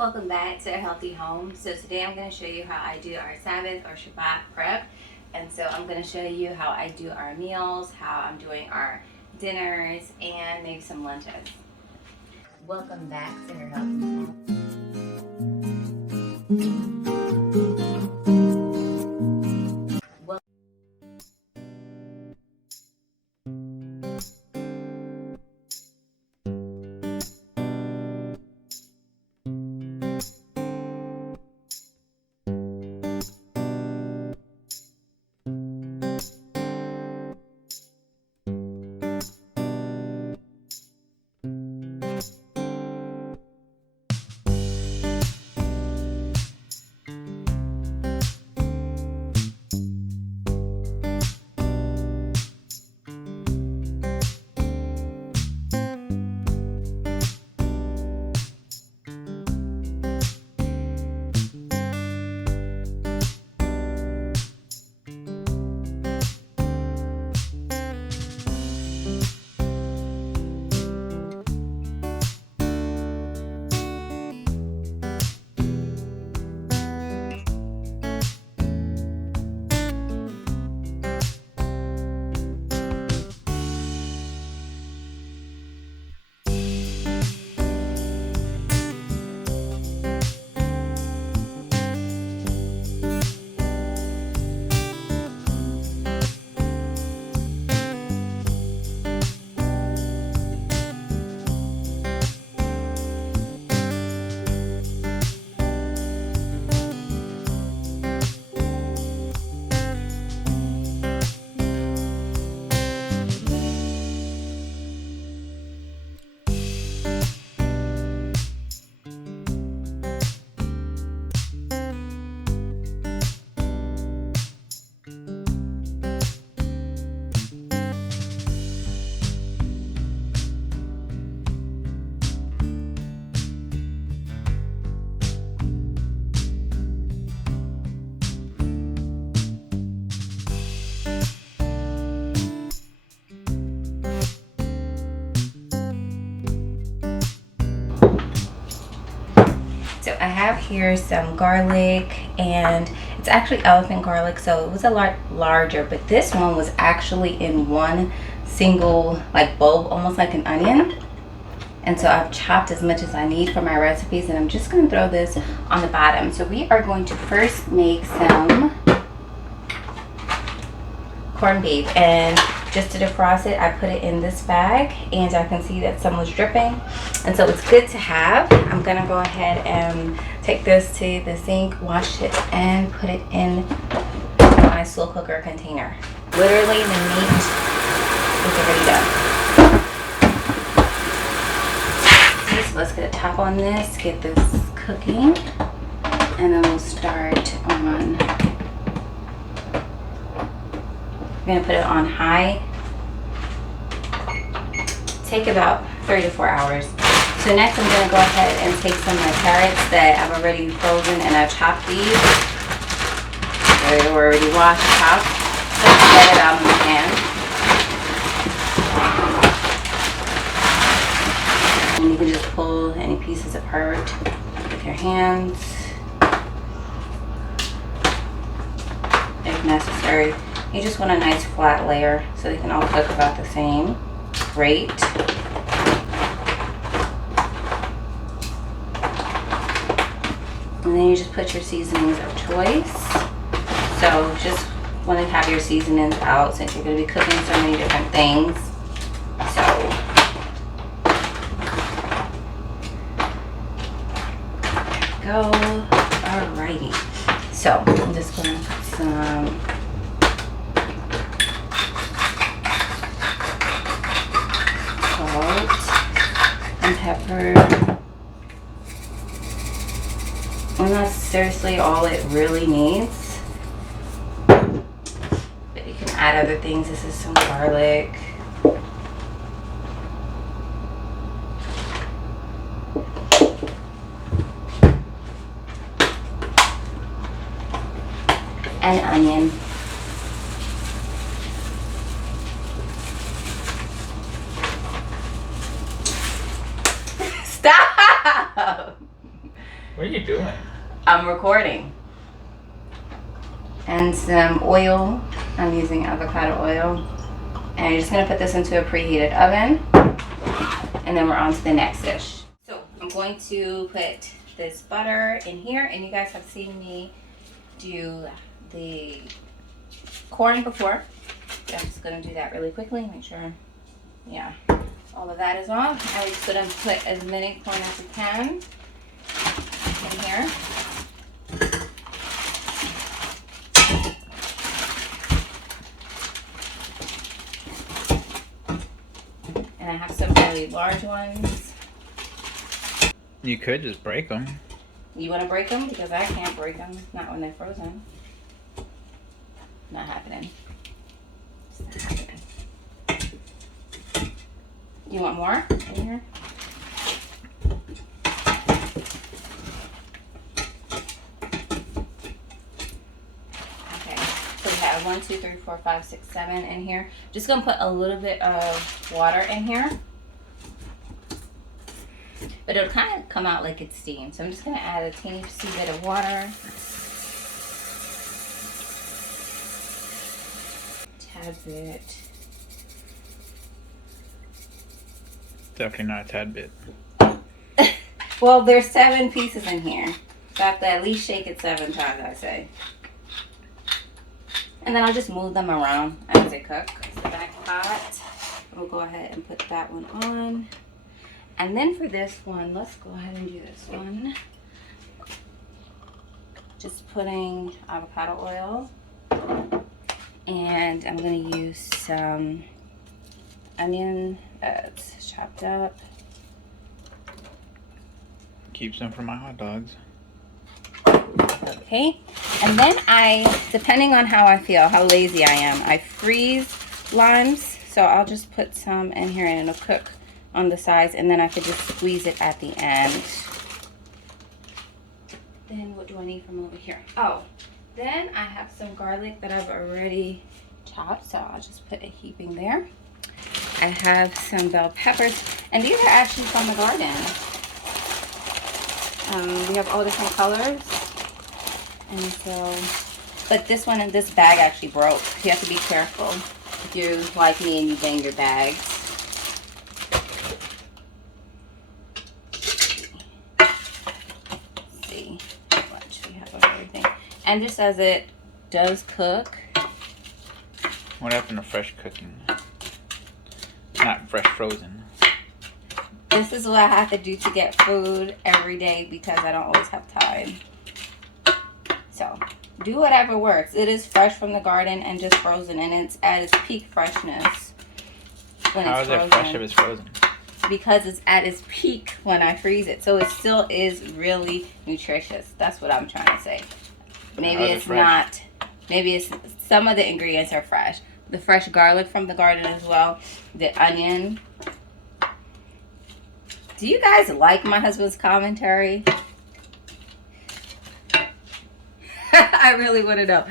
Welcome back to A Healthy Home. So today I'm going to show you how I do our Sabbath or Shabbat prep. And so I'm going to show you how I do our meals, how I'm doing our dinners, and maybe some lunches. Welcome back to A Healthy Home. So I have here some garlic, and it's actually elephant garlic, so it was a lot larger, but this one was actually in one single like bulb, almost like an onion. And so I've chopped as much as I need for my recipes, and I'm just going to throw this on the bottom. So we are going to first make some corned beef, and just to defrost it, I put it in this bag, and I can see that some was dripping, and so it's good to have. I'm gonna go ahead and take this to the sink, wash it, and put it in my slow cooker container. Literally, the meat is already done. Okay, so let's get a top on this, get this cooking, and then we'll start on. We're going to put it on high. Take about 3 to 4 hours. So next I'm going to go ahead and take some of my carrots that I've already frozen, and I've chopped these. They're already washed, chopped. So set it out in the pan. And you can just pull any pieces apart with your hands if necessary. You just want a nice flat layer so they can all cook about the same. Great. And then you just put your seasonings of choice. So just want to have your seasonings out since you're going to be cooking so many different things. So there we go. Alrighty. So I'm just going to put some and pepper, and that's seriously all it really needs, but you can add other things. This is some garlic, and onion. Stop! What are you doing? I'm recording. And some oil. I'm using avocado oil. And you're just gonna put this into a preheated oven. And then we're on to the next dish. So I'm going to put this butter in here, and you guys have seen me do the corn before. So I'm just gonna do that really quickly, make sure, yeah, all of that is off. And we're just gonna put as many corn as we can in here. And I have some really large ones. You could just break them. You want to break them? Because I can't break them. Not when they're frozen. Not happening. It's not happening. You want more in here? Okay. So we have 1, 2, 3, 4, 5, 6, 7 in here. Just gonna put a little bit of water in here. But it'll kind of come out like it's steamed. So I'm just gonna add a teeny bit of water. Tad bit. Definitely not a tad bit. Well, there's 7 pieces in here. So I have to at least shake it 7 times, I say. And then I'll just move them around as they cook. So that pot, we'll go ahead and put that one on. And then for this one, let's go ahead and do this one. Just putting avocado oil. And I'm going to use some onion that's chopped up. Keep some for my hot dogs. Okay. And then depending on how I feel, how lazy I am, I freeze limes. So I'll just put some in here and it'll cook on the sides, and then I could just squeeze it at the end. Then what do I need from over here? Oh, then I have some garlic that I've already chopped, so I'll just put a heaping there. I have some bell peppers, and these are actually from the garden. We have all different colors, and so, but this one in this bag actually broke. You have to be careful if you're like me and you bang your bags. And just as it does cook. What happened to fresh cooking? Not fresh frozen. This is what I have to do to get food every day because I don't always have time. So, do whatever works. It is fresh from the garden and just frozen, and it's at its peak freshness when How it's is it fresh if it's frozen? Because it's at its peak when I freeze it. So it still is really nutritious. That's what I'm trying to say. Maybe it's not, maybe it's, some of the ingredients are fresh. The fresh garlic from the garden as well. The onion. Do you guys like my husband's commentary? I really want to know.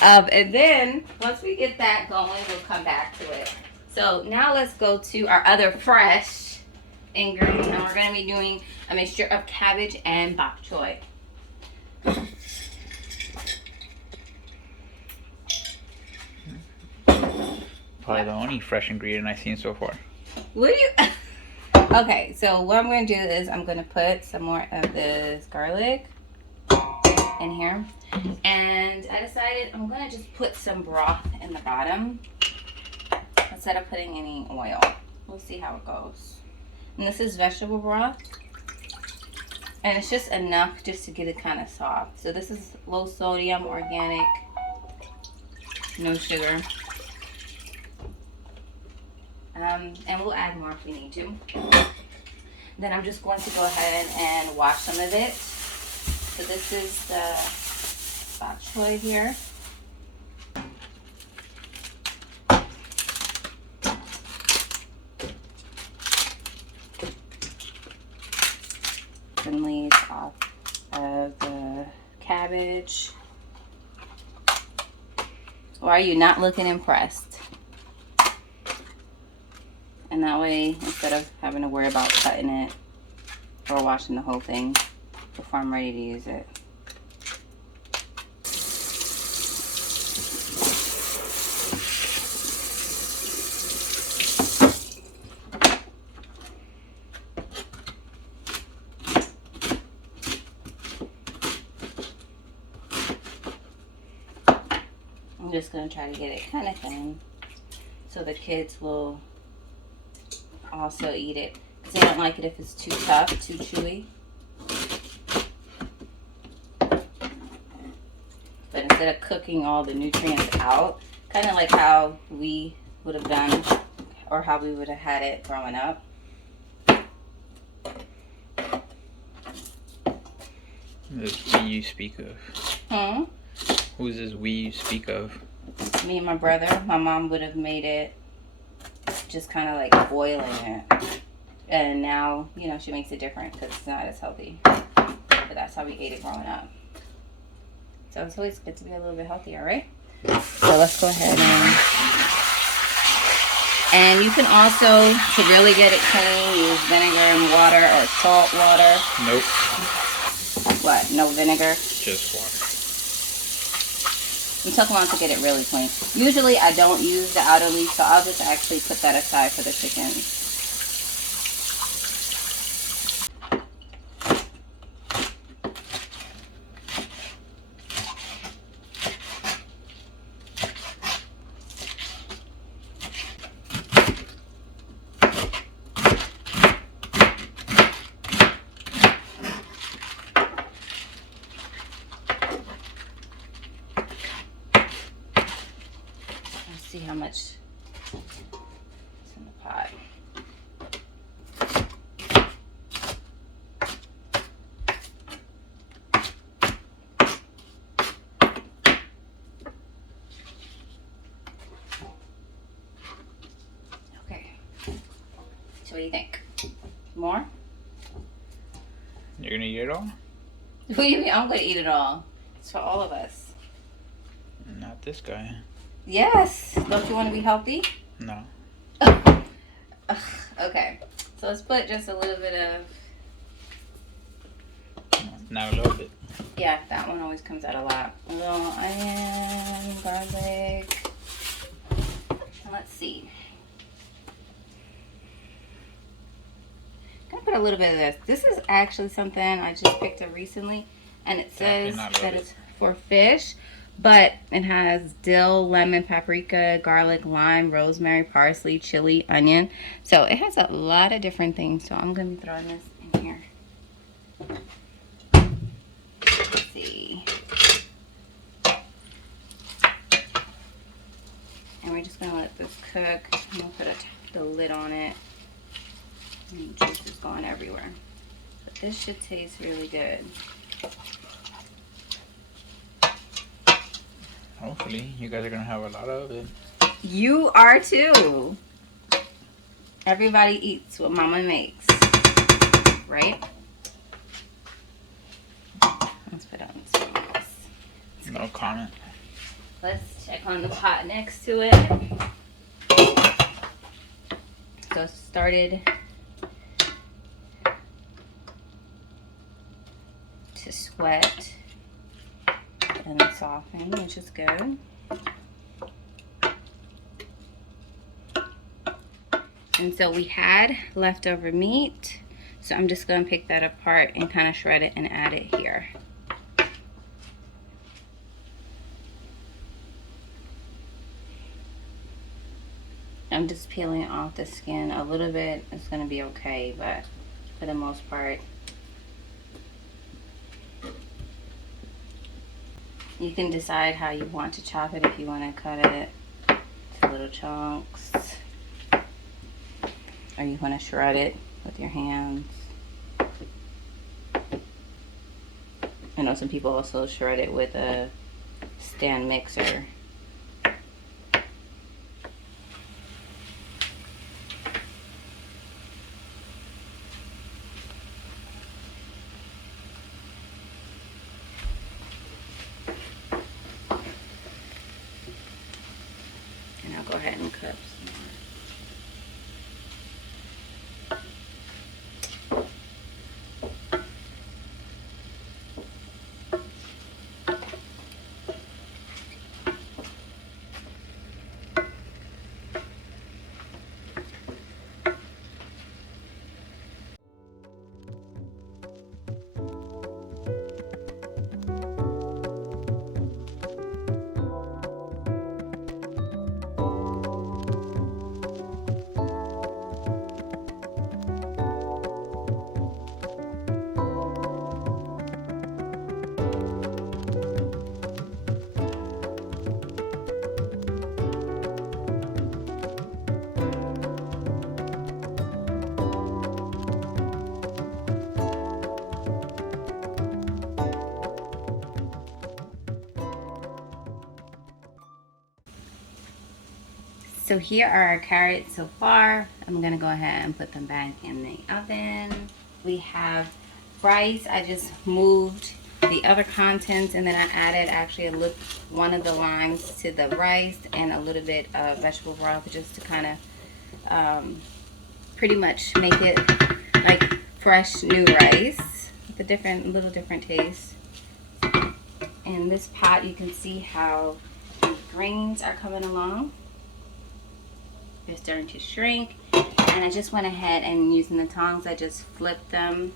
And then, once we get that going, we'll come back to it. So now let's go to our other fresh ingredients. And we're going to be doing a mixture of cabbage and bok choy. Probably the only fresh ingredient I've seen so far. Will you? Okay, so what I'm going to do is I'm going to put some more of this garlic in here. And I decided I'm going to just put some broth in the bottom instead of putting any oil. We'll see how it goes. And this is vegetable broth. And it's just enough just to get it kind of soft. So this is low sodium, organic, no sugar. And we'll add more if we need to. Then I'm just going to go ahead and wash some of it. So this is the bok choy here. And leaves off of the cabbage. Or are you not looking impressed? And that way, instead of having to worry about cutting it or washing the whole thing, before I'm ready to use it. I'm just going to try to get it kind of thin so the kids will also eat it, because they don't like it if it's too tough, too chewy. But instead of cooking all the nutrients out, kind of like how we would have done or how we would have had it growing up. This we you speak of. Who's this we you speak of? Me and my brother. My mom would have made it just kind of like boiling it. And now, you know, she makes it different because it's not as healthy. But that's how we ate it growing up. So it's always good to be a little bit healthier, right? So let's go ahead and you can also, to really get it clean, use vinegar and water or salt water. Nope. What? No vinegar? Just water. I'm talking about to get it really clean. Usually I don't use the outer leaf, so I'll just actually put that aside for the chickens. See how much is in the pot. Okay. So what do you think? More? You're gonna eat it all? What do you mean? I'm gonna eat it all. It's for all of us. Not this guy. Yes. Don't you want to be healthy? No. Okay. So let's put just a little bit of... Now a little bit. Yeah, that one always comes out a lot. A little onion, garlic. And let's see. I'm gonna put a little bit of this. This is actually something I just picked up recently, and it says that it's for fish. But it has dill, lemon, paprika, garlic, lime, rosemary, parsley, chili, onion. So it has a lot of different things. So I'm going to be throwing this in here. Let's see. And we're just going to let this cook. I'm going to put the lid on it. And the juice is going everywhere. But this should taste really good. Hopefully, you guys are gonna have a lot of it. You are too. Everybody eats what Mama makes, right? Let's put on some else. No comment. Let's check on the pot next to it. So it started to sweat. And it's softening, which is good. And so we had leftover meat, so I'm just going to pick that apart and kind of shred it and add it here. I'm just peeling off the skin a little bit. It's going to be okay, but for the most part, you can decide how you want to chop it, if you want to cut it to little chunks, or you want to shred it with your hands. I know some people also shred it with a stand mixer. And I'll go ahead and cut some more. So here are our carrots so far. I'm gonna go ahead and put them back in the oven. We have rice. I just moved the other contents, and then I added actually one of the limes to the rice and a little bit of vegetable broth just to kind of pretty much make it like fresh new rice with a little different taste. In this pot you can see how the greens are coming along. They're starting to shrink, and I just went ahead and using the tongs, I just flipped them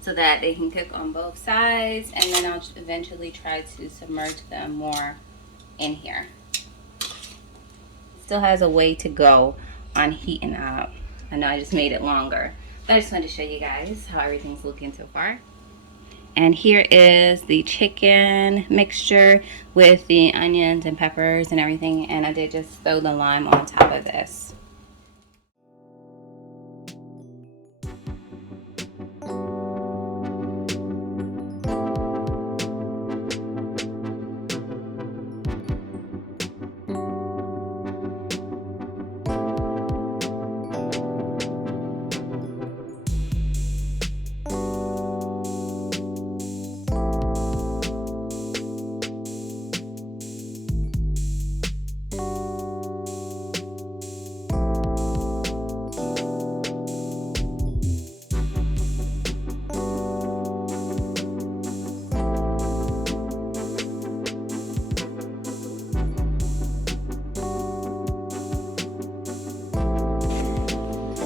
so that they can cook on both sides, and then I'll eventually try to submerge them more in here. Still has a way to go on heating up. I know I just made it longer, but I just wanted to show you guys how everything's looking so far. And here is the chicken mixture with the onions and peppers and everything. And I did just throw the lime on top of this.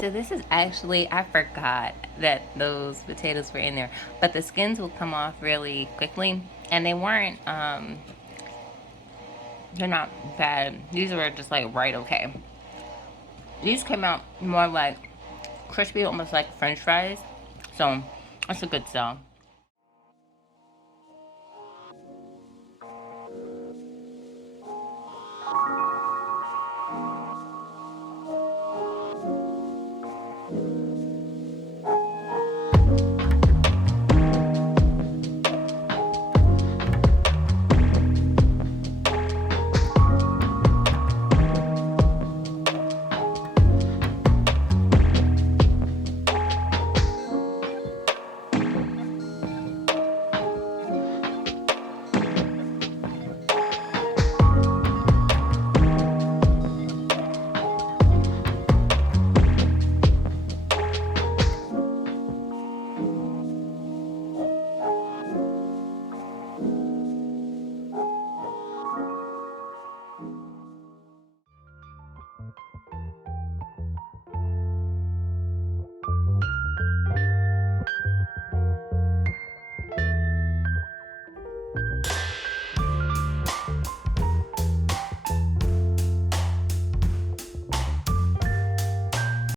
So this is actually, I forgot that those potatoes were in there, but the skins will come off really quickly, and they weren't, they're not bad. These were just like right okay. These came out more like crispy, almost like French fries, so that's a good sell.